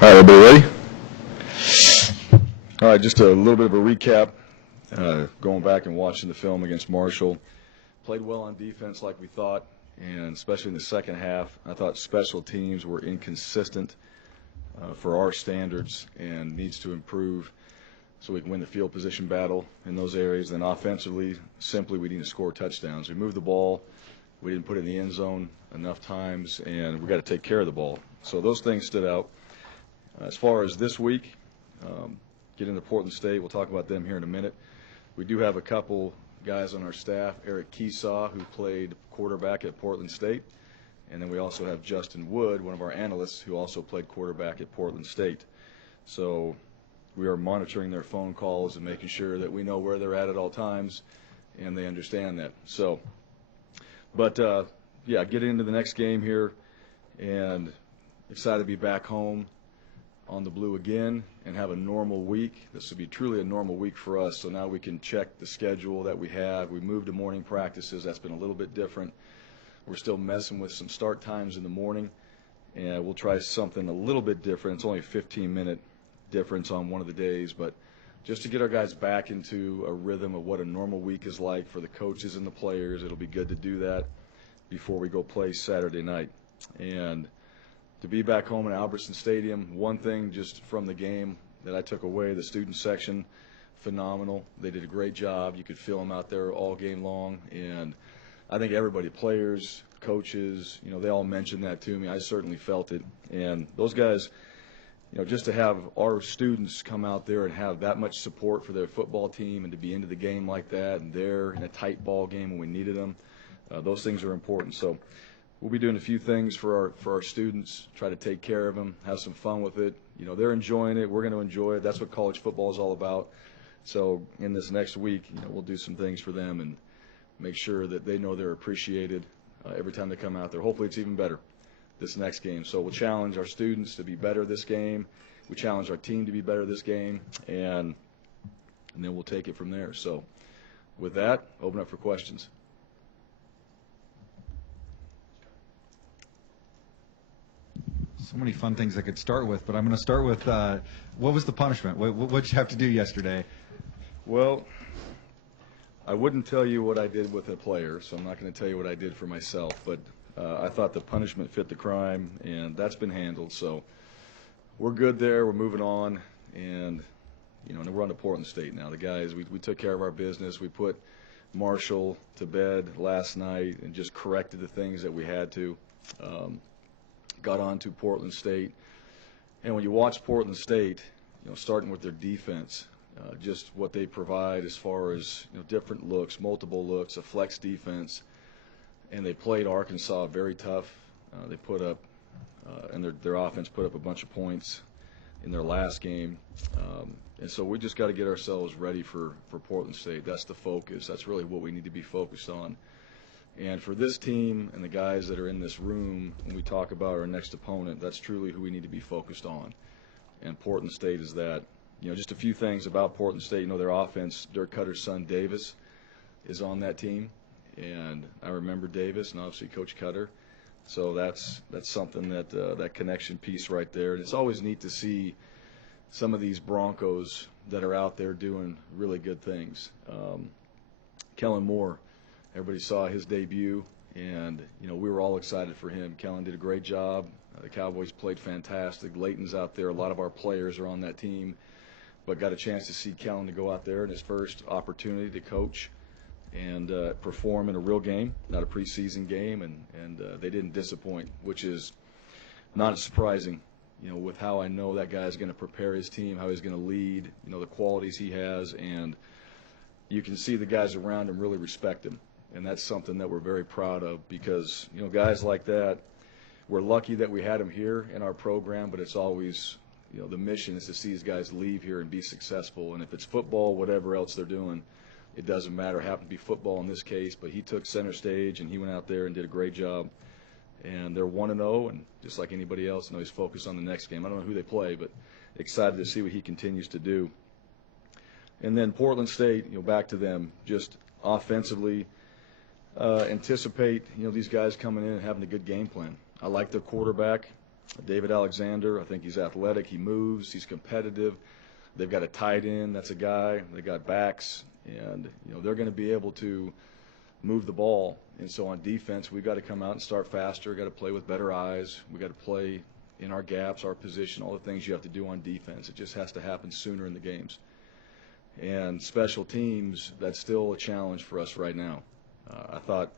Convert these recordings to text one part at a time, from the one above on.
All right, everybody ready? All right, just a little bit of a recap. Going back and watching the film against Marshall. Played well on defense like we thought, and especially in the second half. I thought special teams were inconsistent for our standards and needs to improve so we can win the field position battle in those areas. Then offensively, simply we need to score touchdowns. We moved the ball. We didn't put it in the end zone enough times, and we got to take care of the ball. So those things stood out. As far as this week, get into Portland State. We'll talk about them here in a minute. We do have a couple guys on our staff, Eric Keesaw, who played quarterback at Portland State. And then we also have Justin Wood, one of our analysts, who also played quarterback at Portland State. So we are monitoring their phone calls and making sure that we know where they're at all times and they understand that. So, but, yeah, get into the next game here and excited to be back home on the blue again and have a normal week. This will be truly a normal week for us. So now we can check the schedule that we have. We moved to morning practices. That's been a little bit different. We're still messing with some start times in the morning, and we'll try something a little bit different. It's only a 15-minute difference on one of the days, but just to get our guys back into a rhythm of what a normal week is like for the coaches and the players. It'll be good to do that before we go play Saturday night. And to be back home in Albertsons Stadium, one thing just from the game that I took away, the student section, phenomenal. They did a great job. You could feel them out there all game long. And I think everybody, players, coaches, you know, they all mentioned that to me. I certainly felt it. And those guys, you know, just to have our students come out there and have that much support for their football team and to be into the game like that and they're in a tight ball game when we needed them, those things are important. So we'll be doing a few things for our students, try to take care of them, have some fun with it. You know, they're enjoying it. We're going to enjoy it. That's what college football is all about. So in this next week, you know, we'll do some things for them and make sure that they know they're appreciated every time they come out there. Hopefully it's even better this next game. So we'll challenge our students to be better this game. We challenge our team to be better this game, and then we'll take it from there. So with that, open up for questions. So many fun things I could start with, but I'm going to start with what was the punishment? What did you have to do yesterday? Well, I wouldn't tell you what I did with a player, so I'm not going to tell you what I did for myself, but I thought the punishment fit the crime, and that's been handled. So we're good there. We're moving on, and, you know, we're on to Portland State now. The guys, we took care of our business. We put Marshall to bed last night and just corrected the things that we had to. Got on to Portland State, and when you watch Portland State, you know, starting with their defense, just what they provide as far as, you know, different looks, multiple looks, a flex defense, and they played Arkansas very tough. They put up, and their offense put up a bunch of points in their last game, and so we just got to get ourselves ready for Portland State. That's the focus. That's really what we need to be focused on. And for this team and the guys that are in this room, when we talk about our next opponent, that's truly who we need to be focused on. And Portland State is that. You know, just a few things about Portland State. You know, their offense, Dirk Cutter's son Davis is on that team. And I remember Davis and obviously Coach Cutter. So that's something that that connection piece right there. And it's always neat to see some of these Broncos that are out there doing really good things. Kellen Moore. Everybody saw his debut, and, you know, we were all excited for him. Kellen did a great job. The Cowboys played fantastic. Leighton's out there. A lot of our players are on that team, but got a chance to see Kellen to go out there in his first opportunity to coach and perform in a real game, not a preseason game, and they didn't disappoint, which is not surprising, you know, with how I know that guy's going to prepare his team, how he's going to lead, you know, the qualities he has, and you can see the guys around him really respect him. And that's something that we're very proud of because, you know, guys like that, we're lucky that we had them here in our program, but it's always, you know, the mission is to see these guys leave here and be successful. And if it's football, whatever else they're doing, it doesn't matter. It happened to be football in this case, but he took center stage and he went out there and did a great job. And they're 1-0, and just like anybody else, you know, he's focused on the next game. I don't know who they play, but excited to see what he continues to do. And then Portland State, you know, back to them, just offensively, anticipate, you know, these guys coming in and having a good game plan. I like their quarterback. David Alexander, I think he's athletic, he moves, he's competitive. They've got a tight end, that's a guy. They got backs, and they're going to be able to move the ball. And so on defense, we've got to come out and start faster. We've got to play with better eyes. We've got to play in our gaps, our position, all the things you have to do on defense. It just has to happen sooner in the games. And special teams, that's still a challenge for us right now. I thought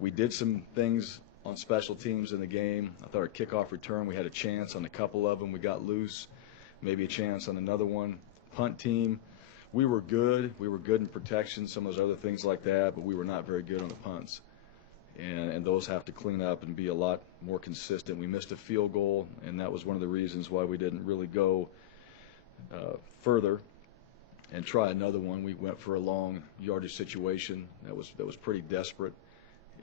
we did some things on special teams in the game. I thought our kickoff return, we had a chance on a couple of them. We got loose, maybe a chance on another one. Punt team, we were good. We were good in protection, some of those other things like that, but we were not very good on the punts. And those have to clean up and be a lot more consistent. We missed a field goal, and that was one of the reasons why we didn't really go further and try another one. We went for a long yardage situation that was pretty desperate,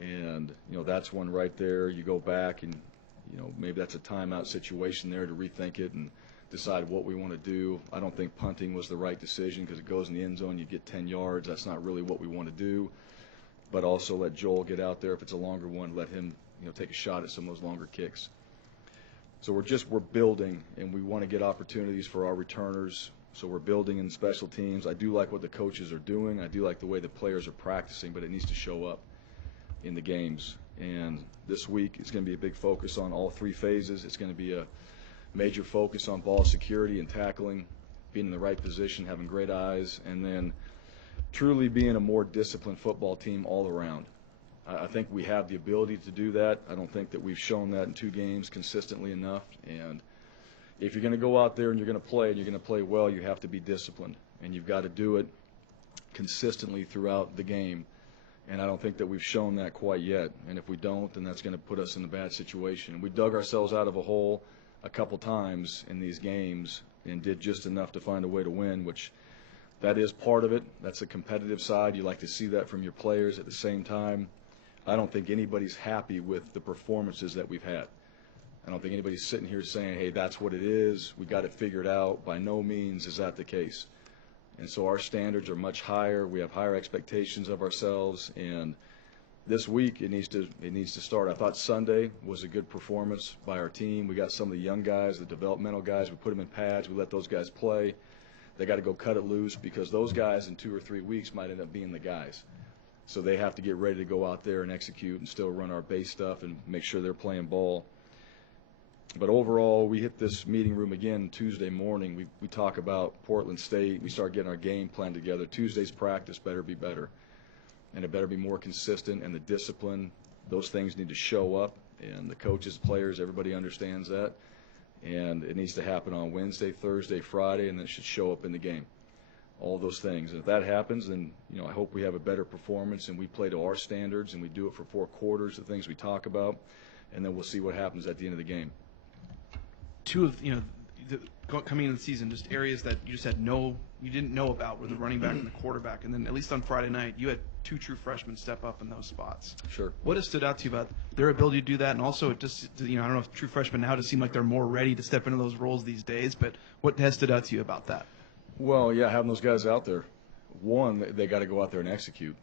and that's one right there. You go back and maybe that's a timeout situation there to rethink it and decide what we want to do. I don't think punting was the right decision because it goes in the end zone, you get 10 yards. That's not really what we want to do. But also let Joel get out there if it's a longer one, let him take a shot at some of those longer kicks. So we're building, and we want to get opportunities for our returners. So we're building in special teams. I do like what the coaches are doing. I do like the way the players are practicing, but it needs to show up in the games. And this week it's going to be a big focus on all three phases. It's going to be a major focus on ball security and tackling, being in the right position, having great eyes, and then truly being a more disciplined football team all around. I think we have the ability to do that. I don't think that we've shown that in 2 games consistently enough. And if you're going to go out there and you're going to play well, you have to be disciplined. And you've got to do it consistently throughout the game. And I don't think that we've shown that quite yet. And if we don't, then that's going to put us in a bad situation. We dug ourselves out of a hole a couple times in these games and did just enough to find a way to win, which that is part of it. That's the competitive side. You like to see that from your players. At the same time, I don't think anybody's happy with the performances that we've had. I don't think anybody's sitting here saying, hey, that's what it is. We got it figured out. By no means is that the case. And so our standards are much higher. We have higher expectations of ourselves. And this week it needs to start. I thought Sunday was a good performance by our team. We got some of the young guys, the developmental guys. We put them in pads. We let those guys play. They got to go cut it loose because those guys in 2 or 3 weeks might end up being the guys. So they have to get ready to go out there and execute and still run our base stuff and make sure they're playing ball. But overall, we hit this meeting room again Tuesday morning. We talk about Portland State. We start getting our game plan together. Tuesday's practice better be better, and it better be more consistent, and the discipline, those things need to show up, and the coaches, players, everybody understands that. And it needs to happen on Wednesday, Thursday, Friday, and then it should show up in the game. All those things. And if that happens, then I hope we have a better performance and we play to our standards and we do it for 4 quarters, the things we talk about, and then we'll see what happens at the end of the game. Two of coming into the season, just areas that you didn't know about were the running back and the quarterback, and then at least on Friday night you had 2 true freshmen step up in those spots. Sure. What has stood out to you about their ability to do that, and also just I don't know if true freshmen now just seem like they're more ready to step into those roles these days, but what has stood out to you about that? Well, yeah, having those guys out there. One, they got to go out there and execute.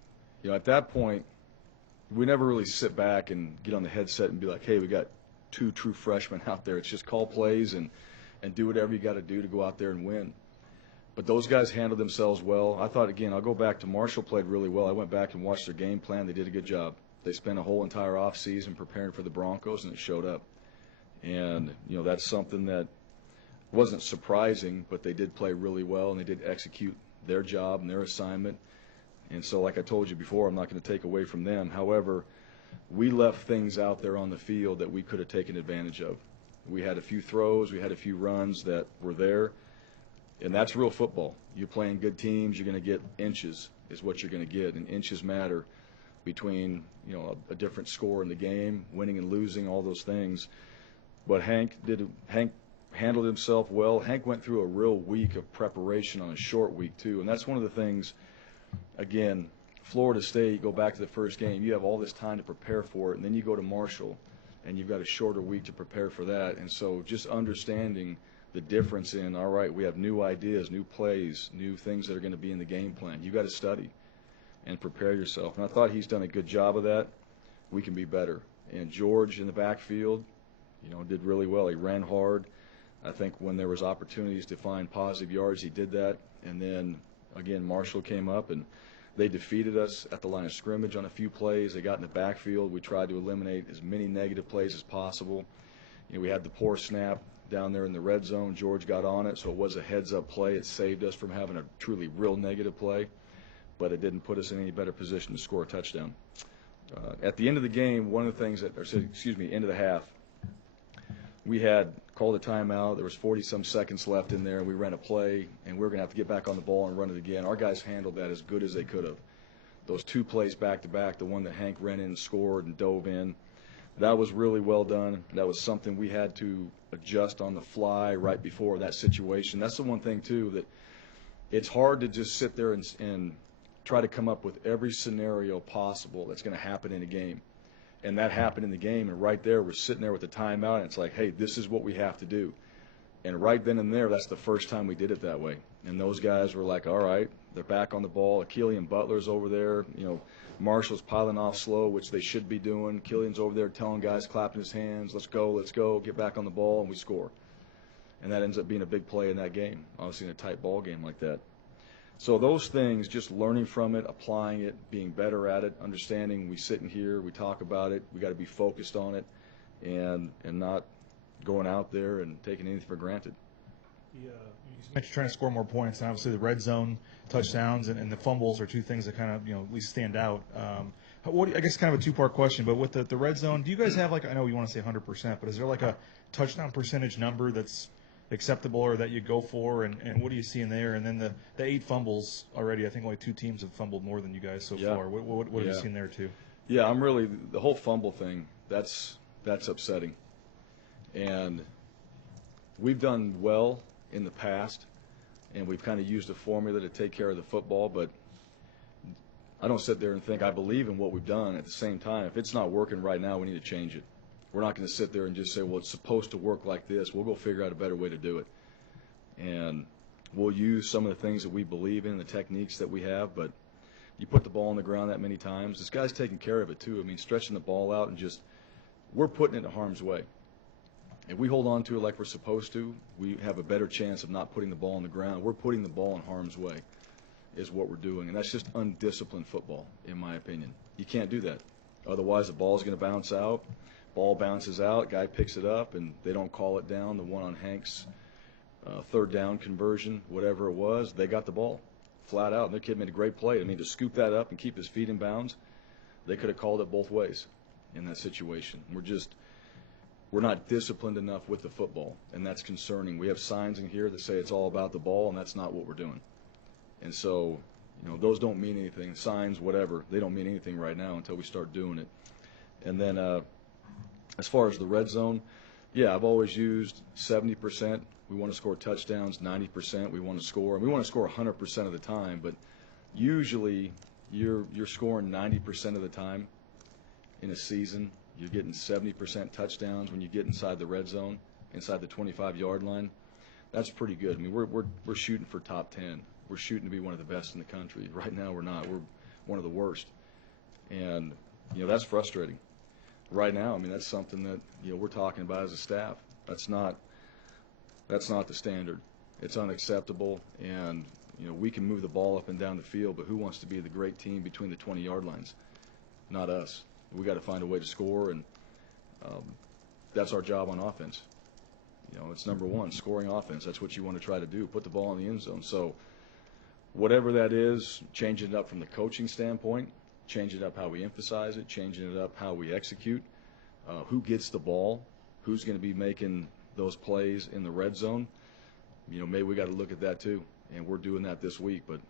At that point, we never really sit back and get on the headset and be like, hey, we got 2 true freshmen out there. It's just call plays and do whatever you got to do to go out there and win. But those guys handled themselves well. I thought, again, I'll go back to Marshall played really well. I went back and watched their game plan. They did a good job. They spent a whole entire offseason preparing for the Broncos, and it showed up. And, that's something that wasn't surprising, but they did play really well, and they did execute their job and their assignment. And so, like I told you before, I'm not going to take away from them. However, we left things out there on the field that we could have taken advantage of. We had a few throws, we had a few runs that were there, and that's real football. You're playing good teams, you're going to get inches is what you're going to get, and inches matter between a different score in the game, winning and losing, all those things. But Hank handled himself well. Hank went through a real week of preparation on a short week too, and that's one of the things, again, Florida State, go back to the first game, you have all this time to prepare for it, and then you go to Marshall, and you've got a shorter week to prepare for that. And so just understanding the difference in, all right, we have new ideas, new plays, new things that are going to be in the game plan. You got to study and prepare yourself. And I thought he's done a good job of that. We can be better. And George in the backfield, did really well. He ran hard. I think when there was opportunities to find positive yards, he did that. And then, again, Marshall came up, and they defeated us at the line of scrimmage on a few plays. They got in the backfield. We tried to eliminate as many negative plays as possible. We had the poor snap down there in the red zone. George got on it, so it was a heads-up play. It saved us from having a truly real negative play, but it didn't put us in any better position to score a touchdown. At the end of the game, end of the half, we had called a timeout. There was 40-some seconds left in there, and we ran a play, and we were going to have to get back on the ball and run it again. Our guys handled that as good as they could have. Those two plays back-to-back, the one that Hank ran in and scored and dove in, that was really well done. That was something we had to adjust on the fly right before that situation. That's the one thing, too, that it's hard to just sit there and try to come up with every scenario possible that's going to happen in a game. And that happened in the game, and right there, we're sitting there with the timeout, and it's like, hey, this is what we have to do. And right then and there, that's the first time we did it that way. And those guys were like, all right, they're back on the ball. Killian Butler's over there. Marshall's piling off slow, which they should be doing. Killian's over there telling guys, clapping his hands, let's go, get back on the ball, and we score. And that ends up being a big play in that game, obviously in a tight ball game like that. So those things, just learning from it, applying it, being better at it, understanding we sit in here, we talk about it, we got to be focused on it, and not going out there and taking anything for granted. You mentioned trying to score more points, and obviously the red zone touchdowns and the fumbles are two things that kind of at least stand out. I guess kind of a two-part question, but with the red zone, do you guys have I know you want to say 100%, but is there a touchdown percentage number that's acceptable or that you go for, and what are you seeing there? And then the 8 fumbles already, I think only 2 teams have fumbled more than you guys so far. What have you seen there too? Yeah, I'm really, the whole fumble thing, that's upsetting. And we've done well in the past, and we've kind of used a formula to take care of the football, but I don't sit there and think I believe in what we've done. At the same time, if it's not working right now, we need to change it. We're not going to sit there and just say, well, it's supposed to work like this. We'll go figure out a better way to do it. And we'll use some of the things that we believe in, the techniques that we have, but you put the ball on the ground that many times. This guy's taking care of it, too. I mean, stretching the ball out and just we're putting it in harm's way. If we hold on to it like we're supposed to, we have a better chance of not putting the ball on the ground. We're putting the ball in harm's way is what we're doing, and that's just undisciplined football, in my opinion. You can't do that. Otherwise, the ball's going to bounce out. Ball bounces out, guy picks it up, and they don't call it down. The one on Hank's third down conversion, whatever it was, they got the ball flat out. And their kid made a great play. I mean, to scoop that up and keep his feet in bounds, they could have called it both ways in that situation. We're not disciplined enough with the football, and that's concerning. We have signs in here that say it's all about the ball, and that's not what we're doing. And so, those don't mean anything. Signs, whatever, they don't mean anything right now until we start doing it. And then as far as the red zone, yeah, I've always used 70%. We want to score touchdowns, 90% we want to score. And we want to score 100% of the time, but usually you're scoring 90% of the time in a season. You're getting 70% touchdowns when you get inside the red zone, inside the 25-yard line. That's pretty good. I mean, we're shooting for top 10. We're shooting to be one of the best in the country. Right now we're not. We're one of the worst. And, that's frustrating. Right now, I mean, that's something that, we're talking about as a staff. That's not the standard. It's unacceptable, and, we can move the ball up and down the field, but who wants to be the great team between the 20-yard lines? Not us. We got to find a way to score, and that's our job on offense. It's number one, scoring offense. That's what you want to try to do, put the ball in the end zone. So whatever that is, changing it up from the coaching standpoint, changing it up how we emphasize it, changing it up how we execute, who gets the ball, who's going to be making those plays in the red zone. Maybe we got to look at that too, and we're doing that this week. But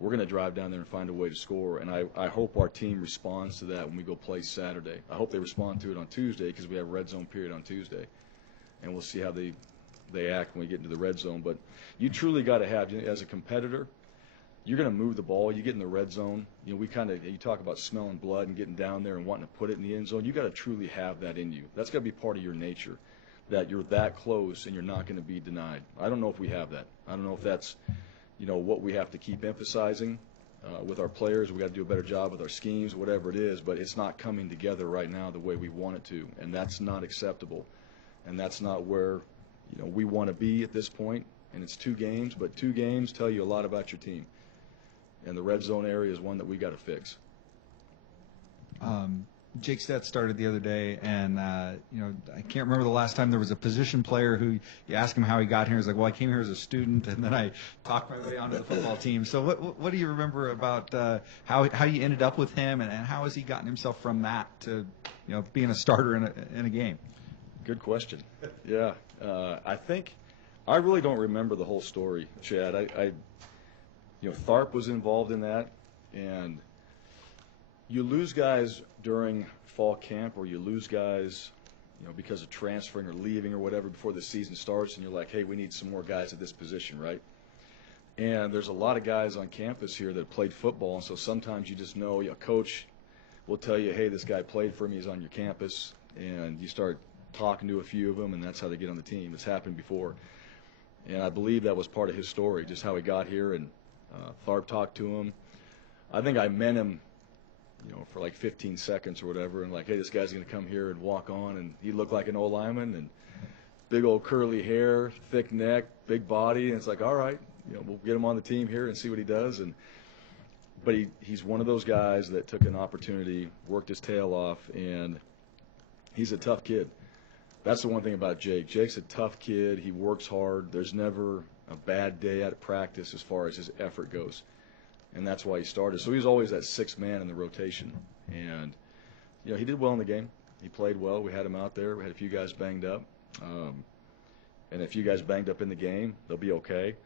we're going to drive down there and find a way to score, and I hope our team responds to that when we go play Saturday. I hope they respond to it on Tuesday because we have red zone period on Tuesday, and we'll see how they act when we get into the red zone. But you truly got to have, as a competitor, you're going to move the ball. You get in the red zone. You talk about smelling blood and getting down there and wanting to put it in the end zone. You got to truly have that in you. That's got to be part of your nature, that you're that close and you're not going to be denied. I don't know if we have that. I don't know if that's what we have to keep emphasizing with our players. We got to do a better job with our schemes, whatever it is, but it's not coming together right now the way we want it to, and that's not acceptable. and that's not where we want to be at this point. And it's 2 games, but 2 games tell you a lot about your team. And the red zone area is one that we got to fix. Jake Sept started the other day, and I can't remember the last time there was a position player who you ask him how he got here. He's like, "Well, I came here as a student, and then I talked my way onto the football team." So, what do you remember about how you ended up with him, and how has he gotten himself from that to being a starter in a game? Good question. Yeah, I think I really don't remember the whole story, Chad. Tharp was involved in that, and you lose guys during fall camp, or you lose guys, because of transferring or leaving or whatever before the season starts, and you're like, hey, we need some more guys at this position, right? And there's a lot of guys on campus here that played football, and so sometimes you just know a coach will tell you, hey, this guy played for me, he's on your campus, and you start talking to a few of them, and that's how they get on the team. It's happened before. And I believe that was part of his story, just how he got here, and Tharp talked to him. I think I met him for like 15 seconds or whatever, and like, hey, this guy's going to come here and walk on, and he looked like an old lineman, and big old curly hair, thick neck, big body, and it's like, all right, we'll get him on the team here and see what he does. But he's one of those guys that took an opportunity, worked his tail off, and he's a tough kid. That's the one thing about Jake. Jake's a tough kid. He works hard. There's never a bad day at practice as far as his effort goes. And that's why he started. So he was always that 6th man in the rotation. And, he did well in the game. He played well. We had him out there. We had a few guys banged up. And a few guys banged up in the game. They'll be okay.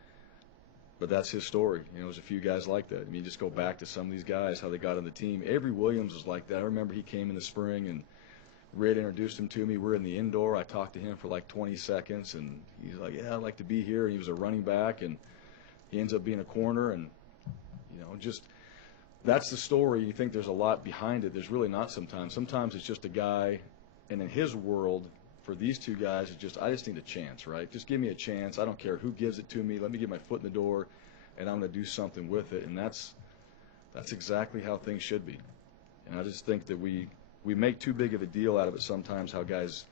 But that's his story. There's a few guys like that. I mean, just go back to some of these guys, how they got on the team. Avery Williams was like that. I remember he came in the spring, and Red introduced him to me. We're in the indoor. I talked to him for like 20 seconds, and he's like, yeah, I'd like to be here. And he was a running back, and he ends up being a corner, and just that's the story. You think there's a lot behind it. There's really not sometimes. Sometimes it's just a guy, and in his world, for these 2 guys, it's just, I just need a chance, right? Just give me a chance. I don't care who gives it to me. Let me get my foot in the door, and I'm going to do something with it. And that's exactly how things should be. And I just think that we make too big of a deal out of it sometimes, how guys,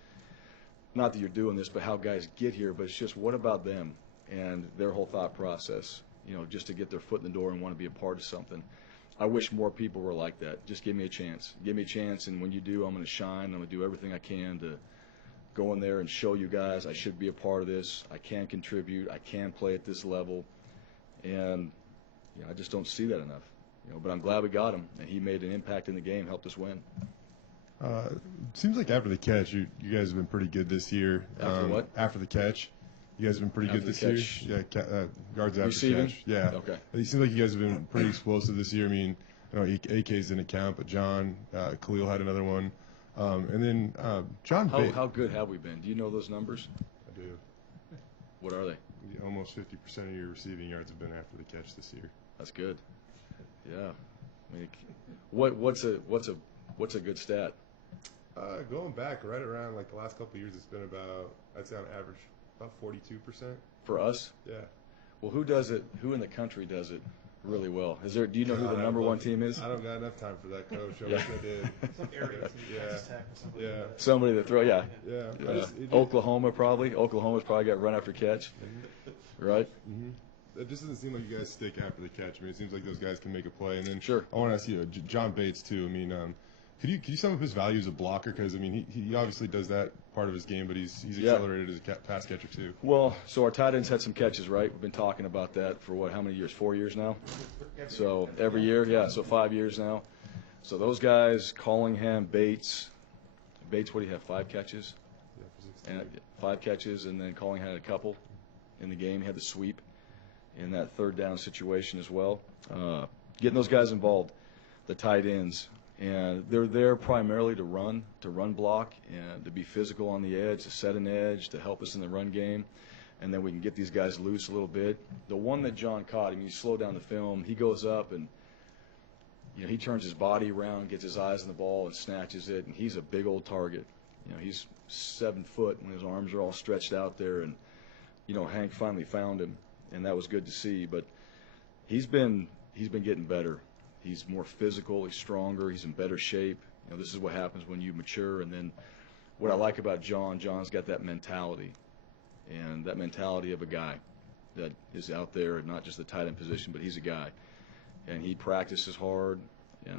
not that you're doing this, but how guys get here, but it's just what about them and their whole thought process, just to get their foot in the door and want to be a part of something. I wish more people were like that. Just give me a chance. Give me a chance, and when you do, I'm going to shine. I'm going to do everything I can to go in there and show you guys I should be a part of this. I can contribute. I can play at this level. And I just don't see that enough. But I'm glad we got him, and he made an impact in the game, helped us win. Seems like after the catch, you guys have been pretty good this year. After what? After the catch. You guys have been pretty After good this the year. catch. Yeah, guards after Receiving? the catch. Yeah. Okay. It seems like you guys have been pretty explosive this year. I mean, AK's didn't count, but John, Khalil had another one. And then John Bates. How good have we been? Do you know those numbers? I do. What are they? Almost 50% of your receiving yards have been after the catch this year. That's good. Yeah. I mean, what's a good stat? Going back right around like the last couple of years, it's been about, I'd say on average, about 42%. For us? Yeah. Well, who does it? Who in the country does it really well? Do you know who the number 1 team is? I don't got enough time for that, Coach. I Yeah. wish I did. Yeah. Somebody that Yeah. Oklahoma probably. Oklahoma's probably got run after catch, right? Mm-hmm. It just doesn't seem like you guys stick after the catch. I mean, it seems like those guys can make a play. And then Sure. I want to ask you, John Bates too. I mean, could you sum up his value as a blocker? Because I mean, he obviously does that part of his game, but he's accelerated as a pass catcher too. Well, so our tight ends had some catches, right? We've been talking about that for how many years? 4 years now. So every year, yeah. So 5 years now. So those guys, Collingham, Bates. Bates, what do you have? 5 catches. Yeah, for 16. And 5 catches, and then Collingham had a couple in the game. He had the sweep in that 3rd down situation as well. Getting those guys involved, the tight ends. And they're there primarily to run block, and to be physical on the edge, to set an edge, to help us in the run game. And then we can get these guys loose a little bit. The one that John caught, I mean, you slow down the film, he goes up and, he turns his body around, gets his eyes on the ball and snatches it, and he's a big old target. He's 7 foot when his arms are all stretched out there, and, Hank finally found him, and that was good to see. But he's been getting better. He's more physical. He's stronger. He's in better shape. This is what happens when you mature. And then what I like about John's got that mentality, and that mentality of a guy that is out there, not just the tight end position, but he's a guy. And he practices hard.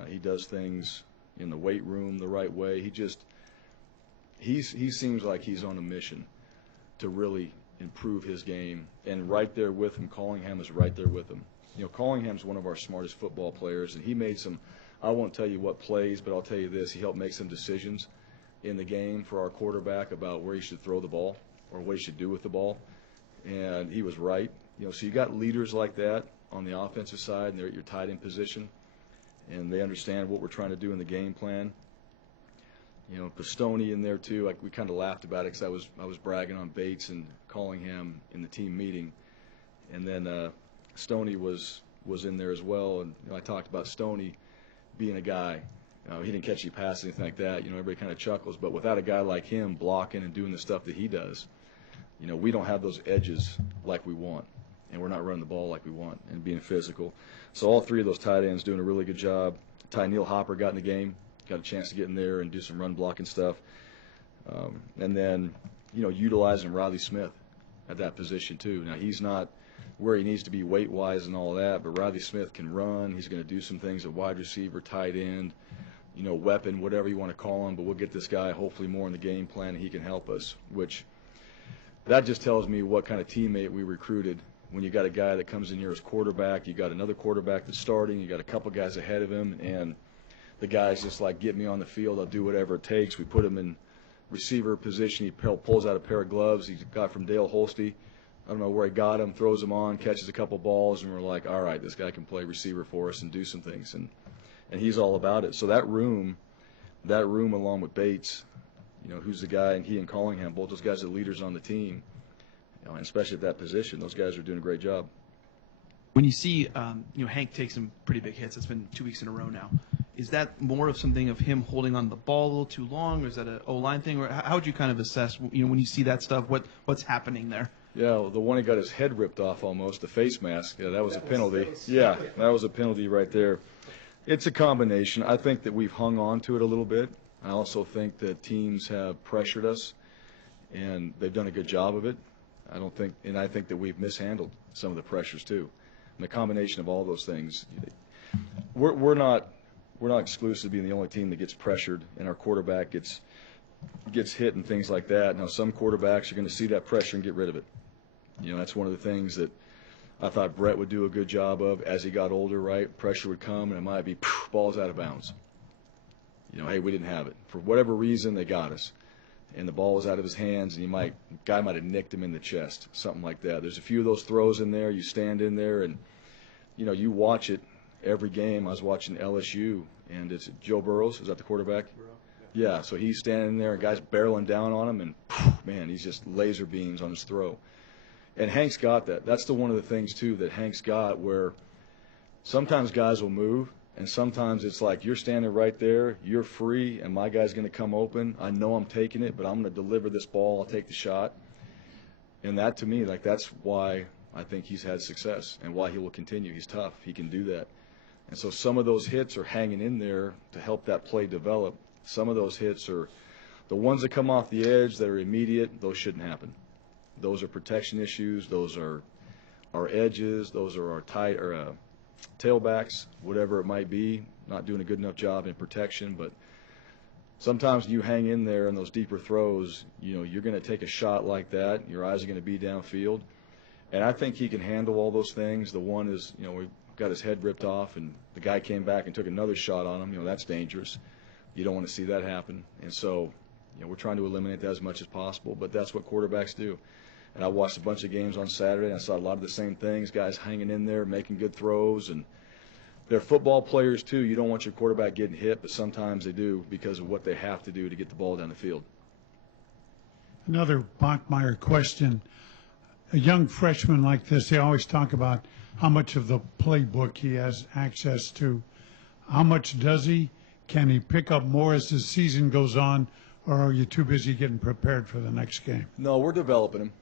He does things in the weight room the right way. He seems like he's on a mission to really improve his game. And right there with him, Callingham is right there with him. Callingham's one of our smartest football players, and he made some, I won't tell you what plays, but I'll tell you this, he helped make some decisions in the game for our quarterback about where he should throw the ball or what he should do with the ball. And he was right. So you got leaders like that on the offensive side, and they're at your tight end position, and they understand what we're trying to do in the game plan. Pistone in there too. We kind of laughed about it because I was bragging on Bates and Callingham in the team meeting, and then Stoney was in there as well. And I talked about Stoney being a guy. He didn't catch any passes, anything like that. Everybody kind of chuckles, but without a guy like him blocking and doing the stuff that he does, we don't have those edges like we want, and we're not running the ball like we want and being physical. So all three of those tight ends doing a really good job. Neil Hopper got in the game, got a chance to get in there and do some run blocking stuff. And then, utilizing Riley Smith at that position too. Now, he's not where he needs to be weight-wise and all that, but Riley Smith can run. He's going to do some things at wide receiver, tight end, weapon, whatever you want to call him. But we'll get this guy hopefully more in the game plan, and he can help us, which that just tells me what kind of teammate we recruited. When you got a guy that comes in here as quarterback, you got another quarterback that's starting, you got a couple guys ahead of him, and the guy's just like, get me on the field, I'll do whatever it takes. We put him in receiver position. He pulls out a pair of gloves he got from Dale Holste. I don't know where he got them, throws them on, catches a couple balls, and we're like, all right, this guy can play receiver for us and do some things. And he's all about it. So that room along with Bates, who's the guy, and he and Callingham, both those guys are leaders on the team, and especially at that position, those guys are doing a great job. When you see, Hank take some pretty big hits, it's been 2 weeks in a row now. Is that more of something of him holding on the ball a little too long, or is that an O-line thing? Or how would you kind of assess, when you see that stuff, what's happening there? Yeah, well, the one he got his head ripped off almost, the face mask, that was a penalty. Yeah, that was a penalty right there. It's a combination. I think that we've hung on to it a little bit. I also think that teams have pressured us, and they've done a good job of it. I think that we've mishandled some of the pressures too. And the combination of all those things, we're not exclusive to being the only team that gets pressured and our quarterback gets hit and things like that. Now, some quarterbacks are going to see that pressure and get rid of it. That's one of the things that I thought Brett would do a good job of as he got older, right? Pressure would come, and it might be balls out of bounds. Hey, we didn't have it. For whatever reason, they got us. And the ball was out of his hands, and guy might have nicked him in the chest, something like that. There's a few of those throws in there. You stand in there, and, you watch it every game. I was watching LSU, and it's Joe Burrows. Is that the quarterback? Yeah, so he's standing there, and guys barreling down on him, and, man, he's just laser beams on his throw. And Hank's got that. That's one of the things, too, that Hank's got, where sometimes guys will move, and sometimes it's like you're standing right there, you're free, and my guy's going to come open. I know I'm taking it, but I'm going to deliver this ball. I'll take the shot. And that, to me, that's why I think he's had success and why he will continue. He's tough. He can do that. And so some of those hits are hanging in there to help that play develop. Some of those hits are the ones that come off the edge that are immediate. Those shouldn't happen. Those are protection issues. Those are our edges. Those are our tailbacks, whatever it might be, not doing a good enough job in protection. But sometimes you hang in there in those deeper throws, you're going to take a shot like that. Your eyes are going to be downfield. And I think he can handle all those things. The one is, we got his head ripped off, and the guy came back and took another shot on him. That's dangerous. You don't want to see that happen. And so, we're trying to eliminate that as much as possible, but that's what quarterbacks do. And I watched a bunch of games on Saturday, and I saw a lot of the same things, guys hanging in there, making good throws. And they're football players, too. You don't want your quarterback getting hit, but sometimes they do because of what they have to do to get the ball down the field. Another Bachmeier question. A young freshman like this, they always talk about how much of the playbook he has access to. How much does he? Can he pick up more as the season goes on, or are you too busy getting prepared for the next game? No, we're developing him.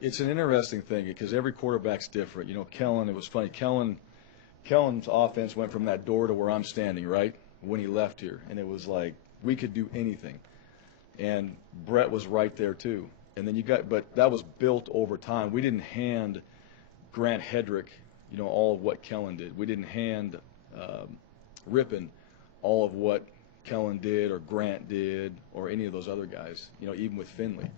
It's an interesting thing because every quarterback's different. Kellen, it was funny. Kellen's offense went from that door to where I'm standing, right, when he left here. And it was like we could do anything. And Brett was right there too. And then but that was built over time. We didn't hand Grant Hedrick, all of what Kellen did. We didn't hand Rippon all of what Kellen did or Grant did or any of those other guys, even with Finley.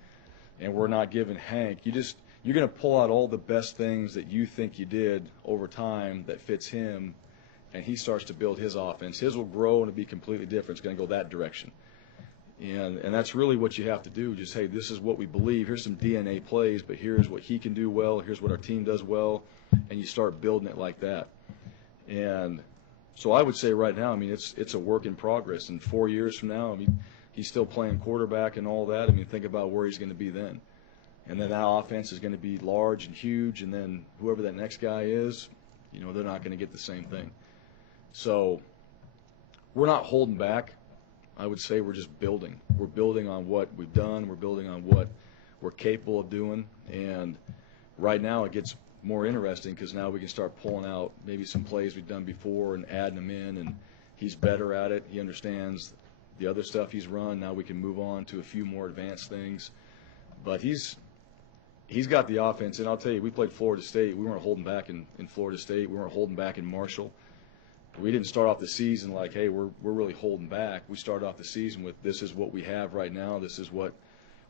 And we're not giving Hank. You're going to pull out all the best things that you think you did over time that fits him, and he starts to build his offense. His will grow and it'll be completely different. It's going to go that direction. And that's really what you have to do. Just, hey, this is what we believe. Here's some DNA plays, but here's what he can do well. Here's what our team does well. And you start building it like that. And so I would say right now, it's a work in progress. And 4 years from now, he's still playing quarterback and all that. Think about where he's going to be then. And then that offense is going to be large and huge. And then whoever that next guy is, they're not going to get the same thing. So we're not holding back. I would say we're just building. We're building on what we've done. We're building on what we're capable of doing. And right now it gets more interesting because now we can start pulling out maybe some plays we've done before and adding them in. And he's better at it. He understands the other stuff he's run. Now we can move on to a few more advanced things. But he's got the offense. And I'll tell you, we played Florida State. We weren't holding back in Florida State. We weren't holding back in Marshall. We didn't start off the season like, hey, we're really holding back. We started off the season with this is what we have right now. This is what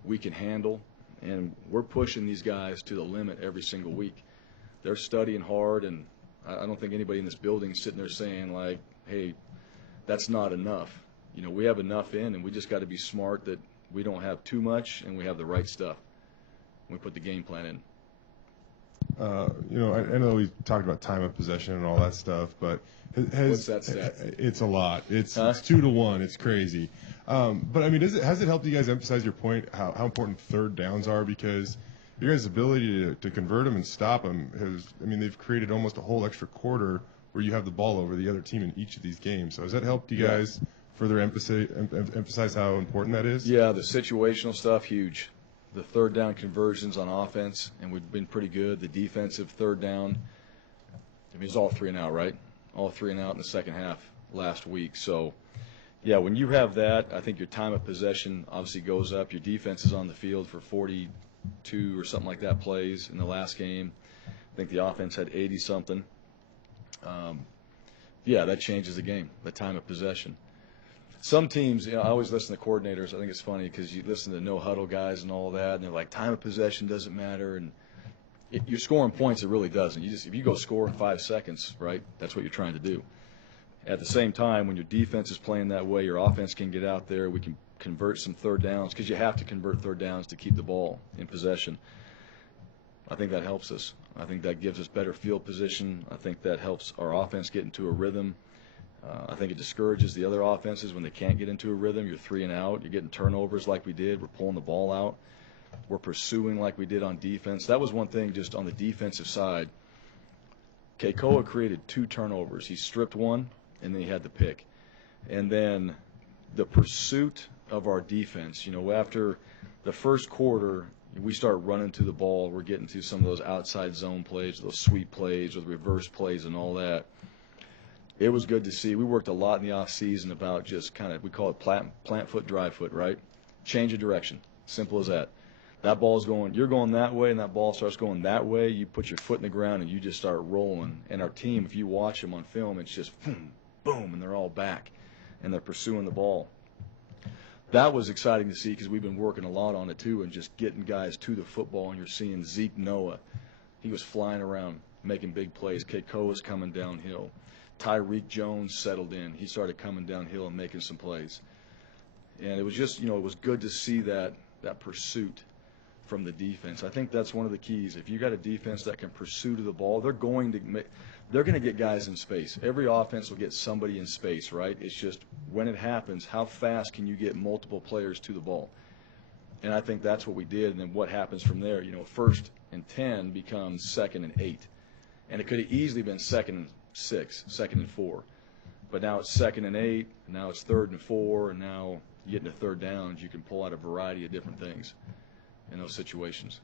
we can handle. And we're pushing these guys to the limit every single week. They're studying hard, and I don't think anybody in this building is sitting there saying, like, hey, that's not enough. We have enough in, and we just got to be smart that we don't have too much and we have the right stuff when we put the game plan in. I know we talked about time of possession and all that stuff, but what's that stat? It's a lot. It's 2-1. It's crazy. But has it helped you guys emphasize your point how important third downs are? Because your guys' ability to convert them and stop them they've created almost a whole extra quarter where you have the ball over the other team in each of these games. So has that helped you guys further emphasize how important that is? Yeah, the situational stuff, huge. The third down conversions on offense, and we've been pretty good. The defensive third down, it's all 3 and out, right? All 3 and out in the second half last week. So, yeah, when you have that, I think your time of possession obviously goes up. Your defense is on the field for 42 or something like that plays in the last game. I think the offense had 80-something. That changes the game, the time of possession. Some teams, I always listen to coordinators. I think it's funny because you listen to no-huddle guys and all that, and they're like, time of possession doesn't matter. And you're scoring points, it really doesn't. If you go score in 5 seconds, right, that's what you're trying to do. At the same time, when your defense is playing that way, your offense can get out there. We can convert some third downs because you have to convert third downs to keep the ball in possession. I think that helps us. I think that gives us better field position. I think that helps our offense get into a rhythm. I think it discourages the other offenses when they can't get into a rhythm. You're 3 and out. You're getting turnovers like we did. We're pulling the ball out. We're pursuing like we did on defense. That was one thing just on the defensive side. Keikoa created 2 turnovers. He stripped one, and then he had the pick. And then the pursuit of our defense, after the first quarter, we start running to the ball. We're getting to some of those outside zone plays, those sweep plays, or the reverse plays and all that. It was good to see. We worked a lot in the offseason about just kind of, we call it plant foot, dry foot, right? Change of direction. Simple as that. That ball's going, you're going that way, and that ball starts going that way. You put your foot in the ground, and you just start rolling. And our team, if you watch them on film, it's just boom, boom, and they're all back, and they're pursuing the ball. That was exciting to see because we've been working a lot on it too and just getting guys to the football, and you're seeing Zeke Noah. He was flying around making big plays. Keikoa was coming downhill. Tyreek Jones settled in. He started coming downhill and making some plays. And it was just, it was good to see that pursuit from the defense. I think that's one of the keys. If you got a defense that can pursue to the ball, they're going to get guys in space. Every offense will get somebody in space, right? It's just when it happens, how fast can you get multiple players to the ball? And I think that's what we did. And then what happens from there? 1st and 10 becomes 2nd and 8. And it could have easily been 2nd and 6, 2nd and 4. But now it's 2nd and 8, and now it's 3rd and 4, and now you get into third downs, you can pull out a variety of different things in those situations.